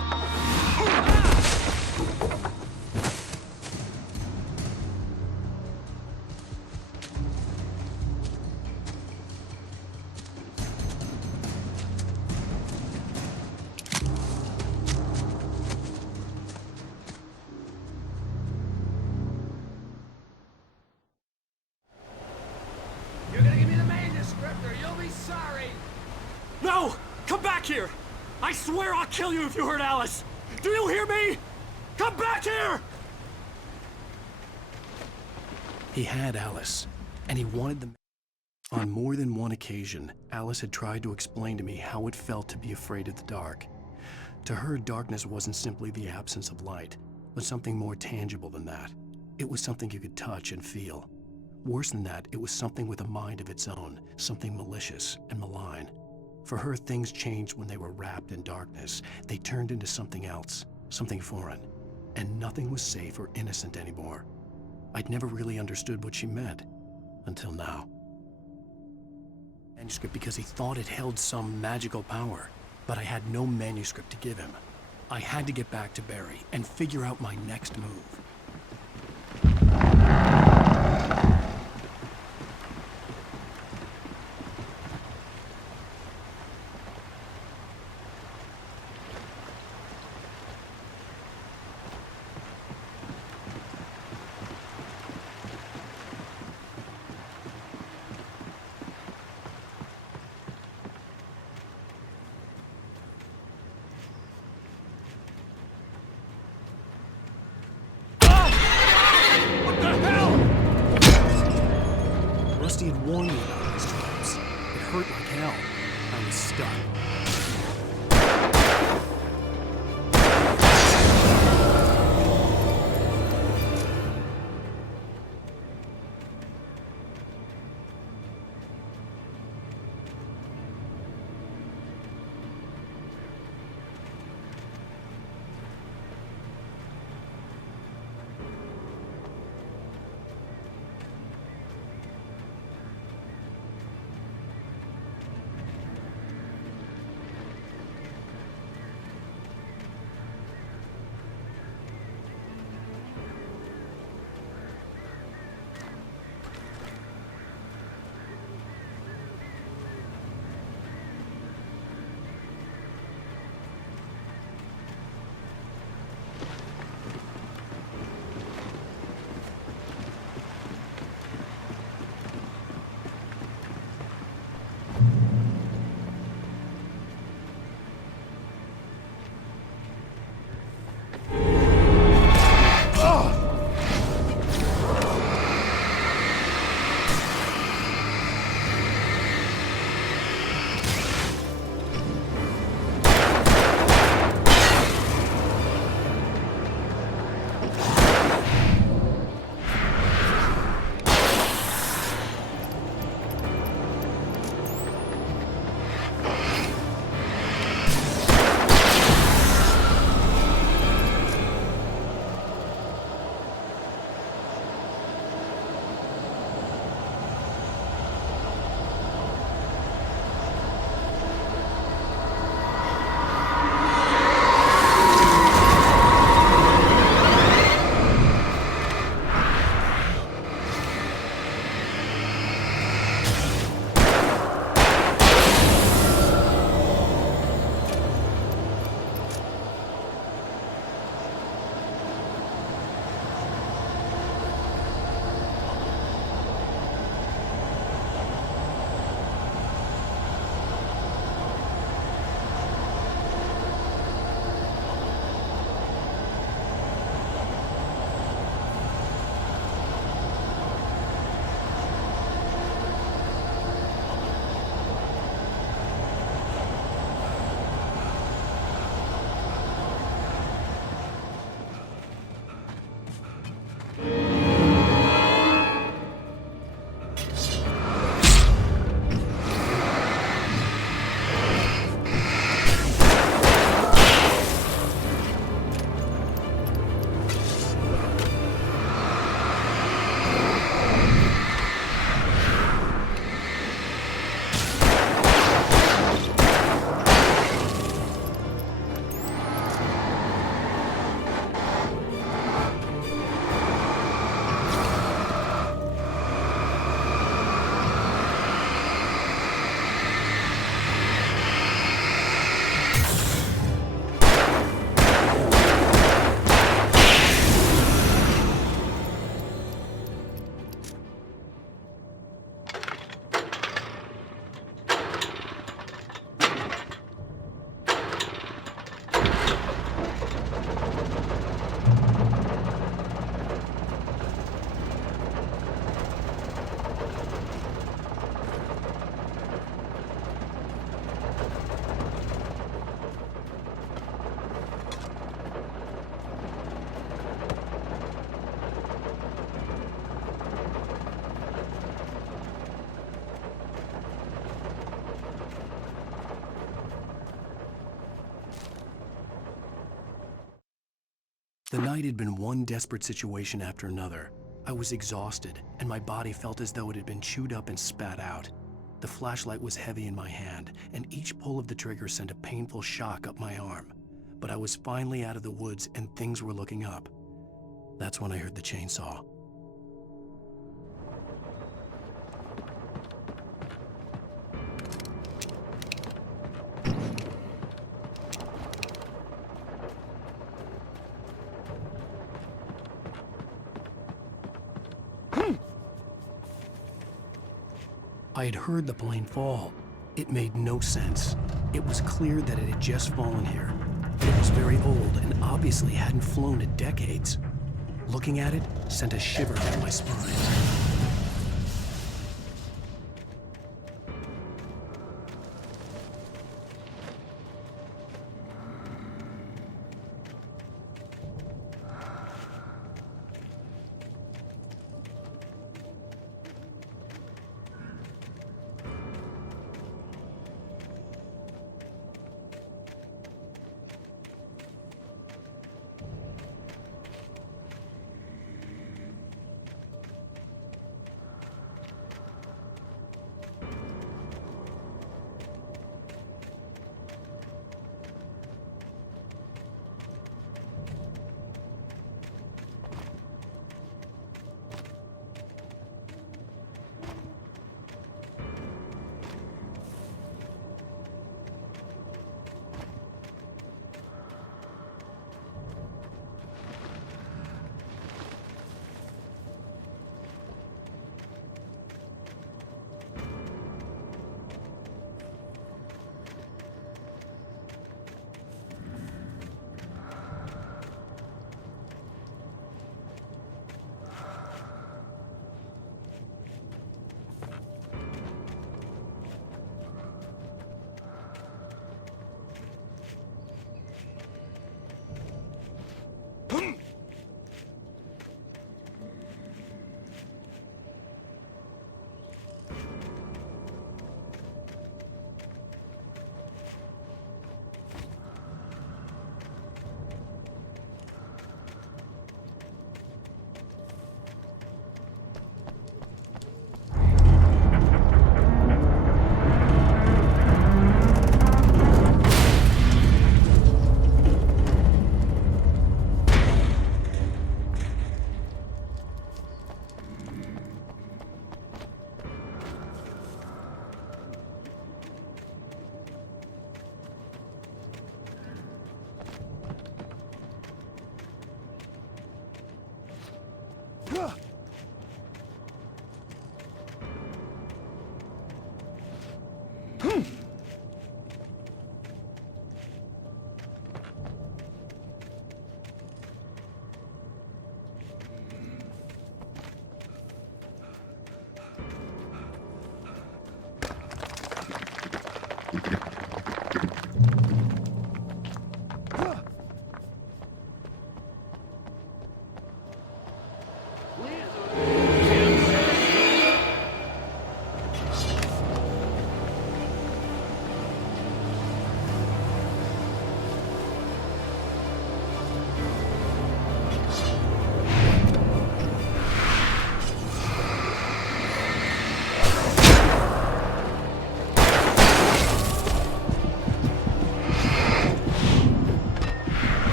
You're gonna give me the manuscript or you'll be sorry! No! Come back here! I swear I'll kill you if you hurt Alice! Do you hear me? Come back here! He had Alice, and he wanted them. On more than one occasion, Alice had tried to explain to me how it felt to be afraid of the dark. To her, darkness wasn't simply the absence of light, but something more tangible than that. It was something you could touch and feel. Worse than that, it was something with a mind of its own, something malicious and malign. For her, things changed when they were wrapped in darkness. They turned into something else, something foreign, and nothing was safe or innocent anymore. I'd never really understood what she meant, until now. Manuscript because he thought it held some magical power, but I had no manuscript to give him. I had to get back to Barry and figure out my next move. Rusty had warned me about these traps. It hurt like hell. I was stuck. The night had been one desperate situation after another. I was exhausted, and my body felt as though it had been chewed up and spat out. The flashlight was heavy in my hand, and each pull of the trigger sent a painful shock up my arm. But I was finally out of the woods, and things were looking up. That's when I heard the chainsaw. I had heard the plane fall. It made no sense. It was clear that it had just fallen here. It was very old and obviously hadn't flown in decades. Looking at it sent a shiver down my spine.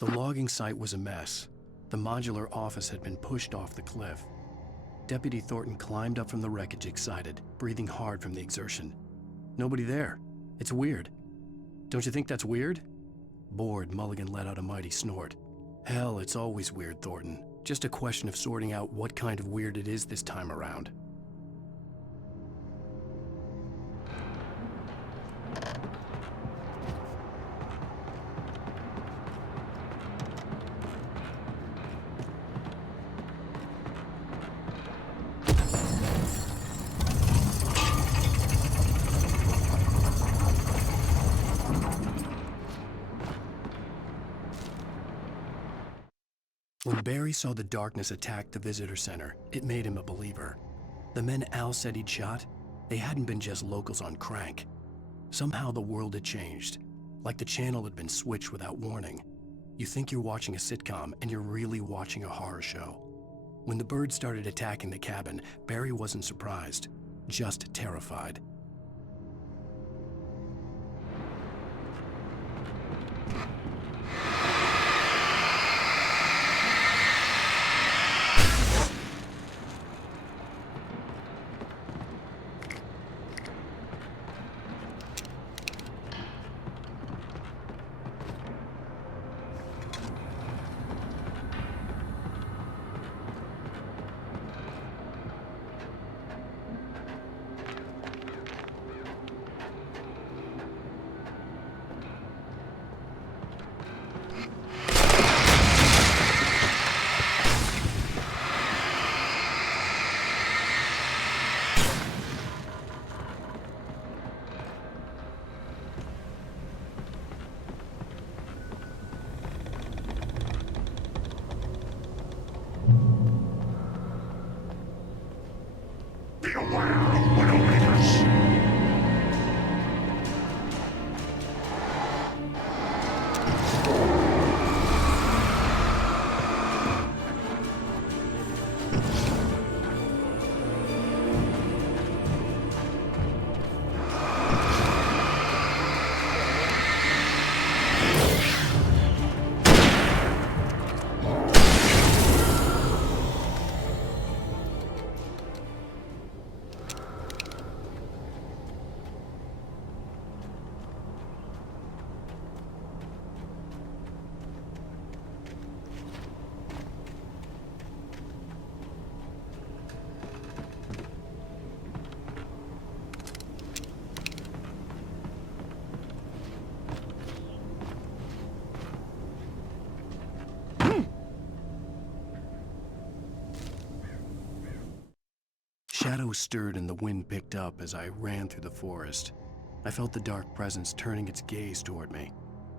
The logging site was a mess. The modular office had been pushed off the cliff. Deputy Thornton climbed up from the wreckage excited, breathing hard from the exertion. Nobody there. It's weird. Don't you think that's weird? Bored, Mulligan let out a mighty snort. Hell, it's always weird, Thornton. Just a question of sorting out what kind of weird it is this time around. When Barry saw the darkness attack the visitor center, it made him a believer. The men Al said he'd shot, they hadn't been just locals on crank. Somehow the world had changed, like the channel had been switched without warning. You think you're watching a sitcom, and you're really watching a horror show. When the birds started attacking the cabin, Barry wasn't surprised, just terrified. Shadows stirred and the wind picked up as I ran through the forest. I felt the dark presence turning its gaze toward me.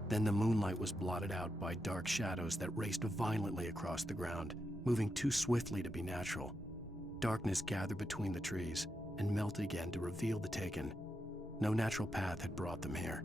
Then the moonlight was blotted out by dark shadows that raced violently across the ground, moving too swiftly to be natural. Darkness gathered between the trees and melted again to reveal the Taken. No natural path had brought them here.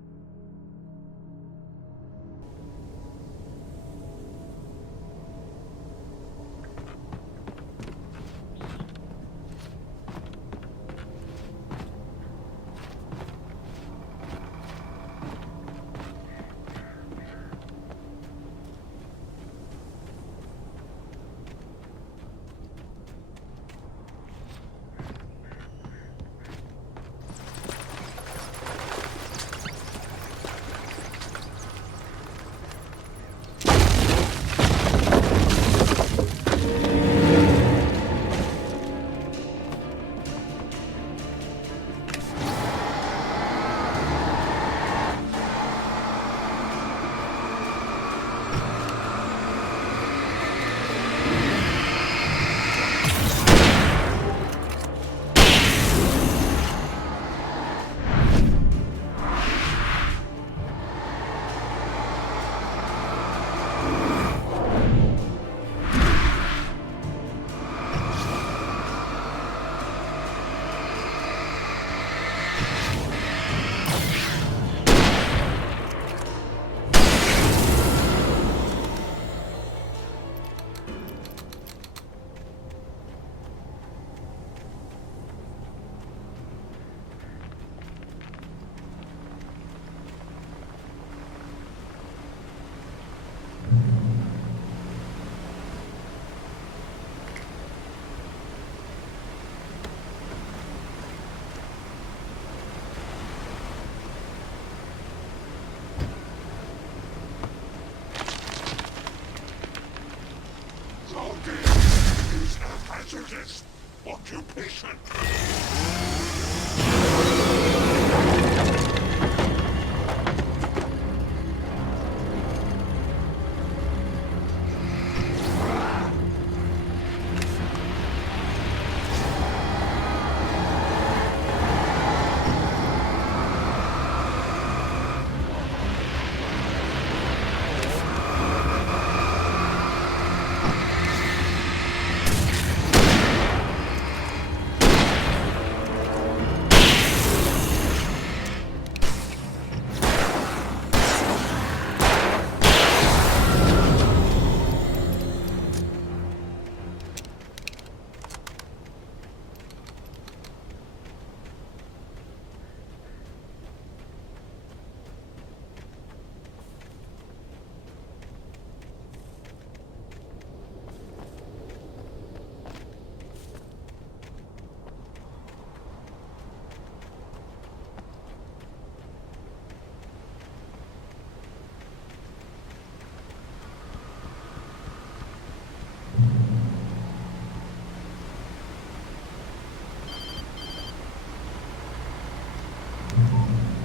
occupation.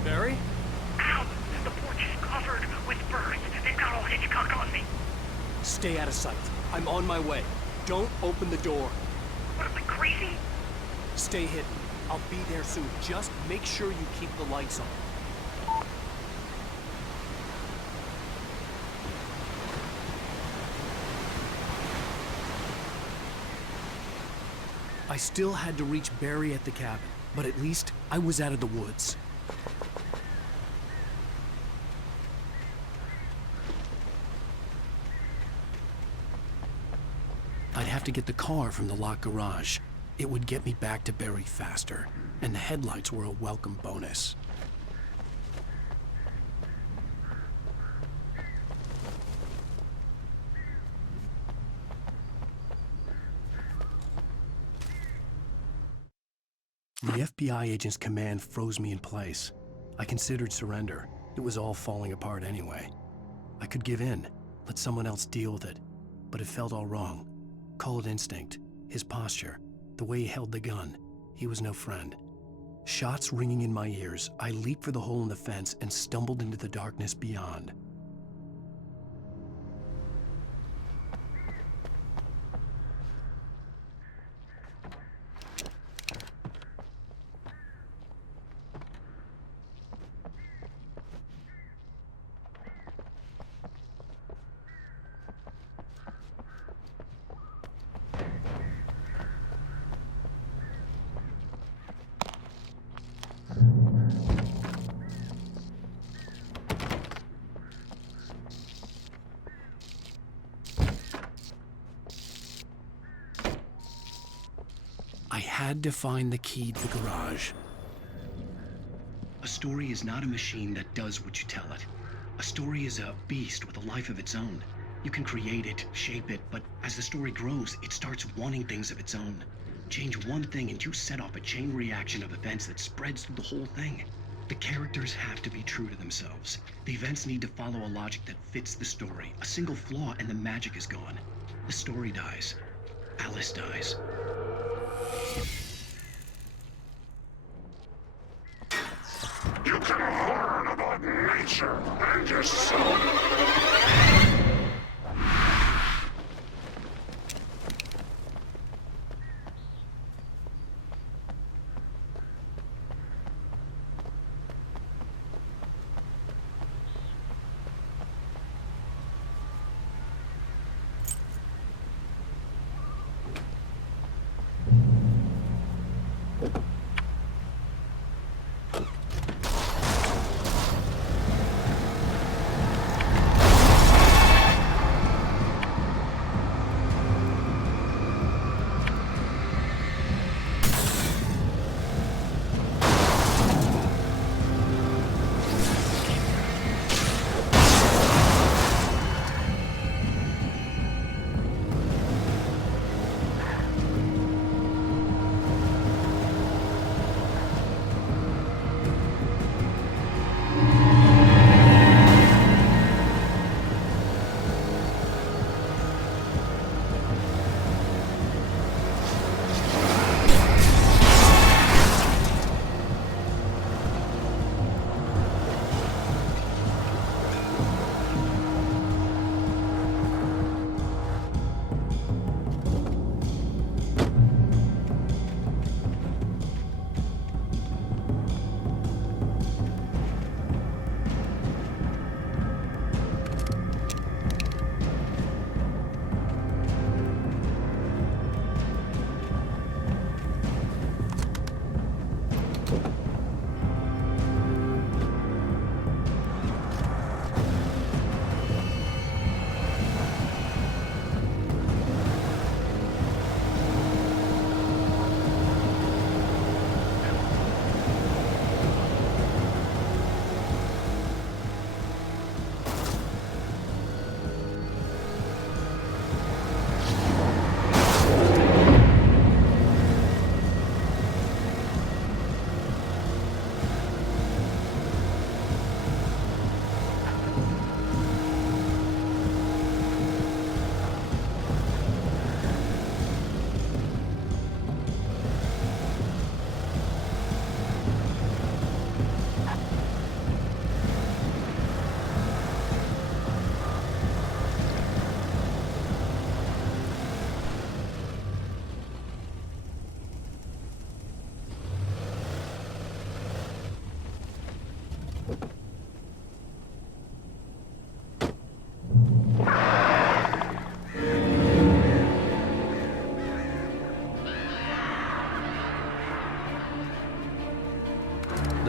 Barry? Ow! The porch is covered with birds. They've got all Hitchcock on me. Stay out of sight. I'm on my way. Don't open the door. What am I, crazy? Stay hidden. I'll be there soon. Just make sure you keep the lights on. I still had to reach Barry at the cabin, but at least I was out of the woods. I'd have to get the car from the locked garage. It would get me back to Barry faster, and the headlights were a welcome bonus. The FBI agent's command froze me in place. I considered surrender. It was all falling apart anyway. I could give in, let someone else deal with it, but it felt all wrong. Call it instinct, his posture, the way he held the gun. He was no friend. Shots ringing in my ears, I leaped for the hole in the fence and stumbled into the darkness beyond. I had to find the key to the garage. A story is not a machine that does what you tell it. A story is a beast with a life of its own. You can create it, shape it, but as the story grows, it starts wanting things of its own. Change one thing and you set off a chain reaction of events that spreads through the whole thing. The characters have to be true to themselves. The events need to follow a logic that fits the story. A single flaw and the magic is gone. The story dies. Alice dies. You can learn about nature and yourself.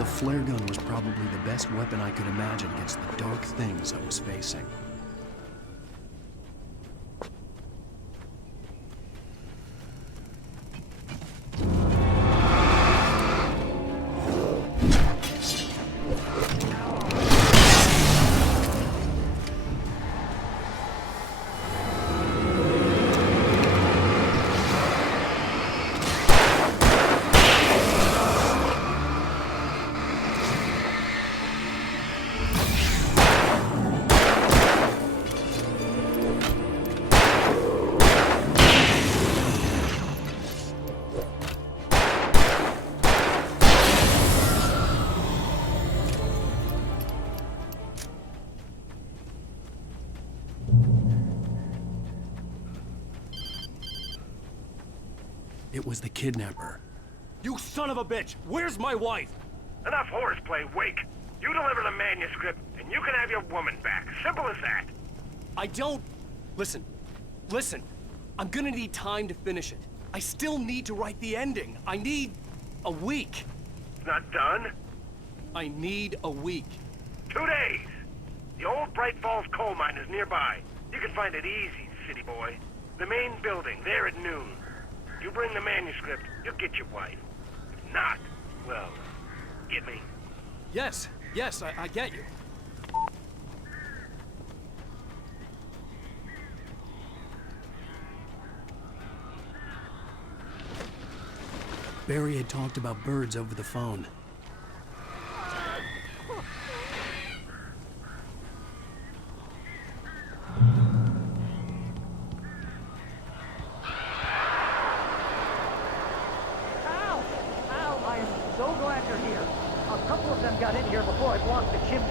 The flare gun was probably the best weapon I could imagine against the dark things I was facing. It was the kidnapper. You son of a bitch! Where's my wife? Enough horseplay, Wake. You deliver the manuscript, and you can have your woman back. Simple as that. I don't... Listen. I'm gonna need time to finish it. I still need to write the ending. I need a week. It's not done? I need a week. 2 days. The old Bright Falls coal mine is nearby. You can find it easy, city boy. The main building, there at noon. You bring the manuscript, you'll get your wife. If not, well, get me? Yes, I get you. Barry had talked about birds over the phone. Got in here before I blocked the chimney.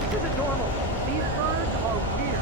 This isn't normal. These birds are weird.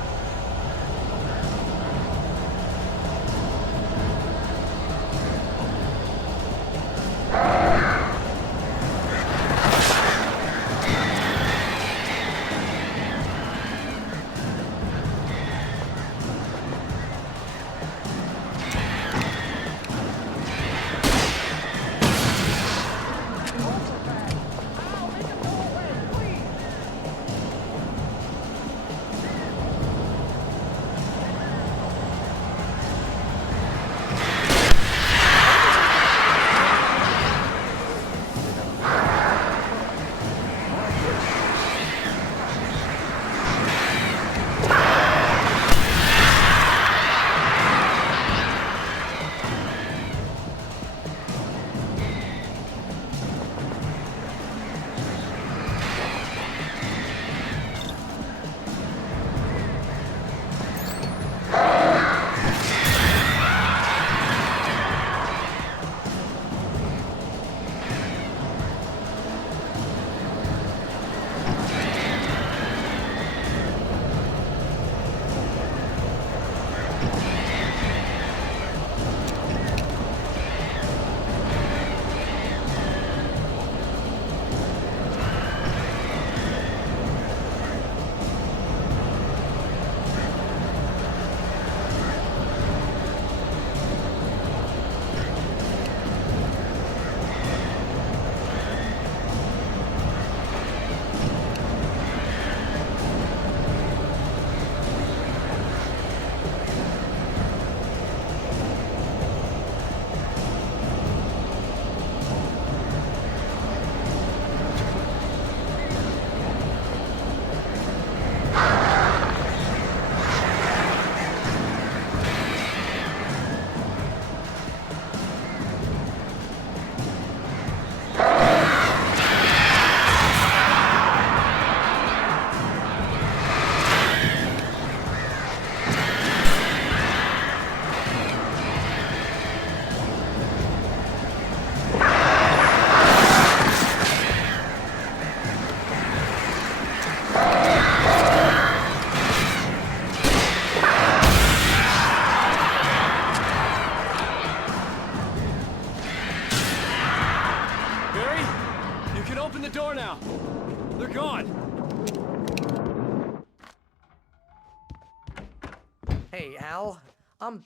Hey, Al. I'm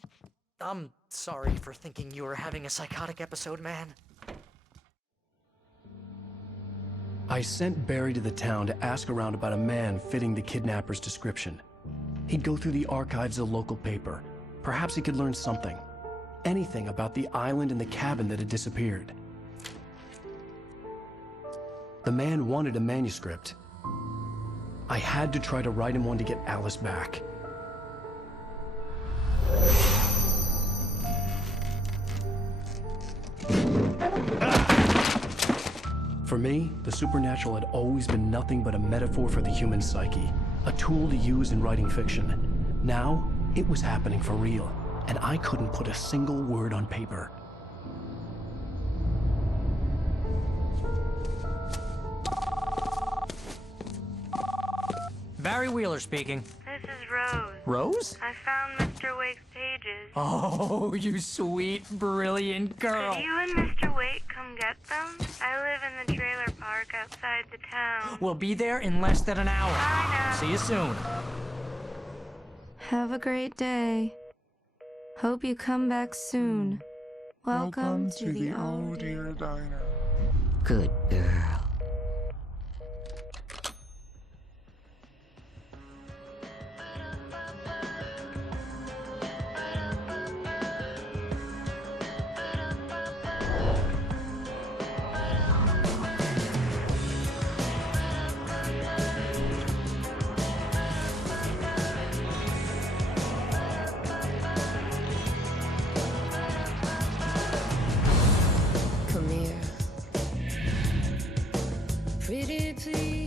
sorry for thinking you were having a psychotic episode, man. I sent Barry to the town to ask around about a man fitting the kidnapper's description. He'd go through the archives of the local paper. Perhaps he could learn something. Anything about the island and the cabin that had disappeared. The man wanted a manuscript. I had to try to write him one to get Alice back. For me, the supernatural had always been nothing but a metaphor for the human psyche, a tool to use in writing fiction. Now, it was happening for real, and I couldn't put a single word on paper. Barry Wheeler speaking. This is Rose. Rose? I found Mr. Wake's pages. Oh, you sweet, brilliant girl. Could you and Mr. Wake come get them? I live in the trailer park outside the town. We'll be there in less than an hour. I know. See you soon. Have a great day. Hope you come back soon. Welcome to the Oh Dear Diner. Good girl. Come here. Pretty please.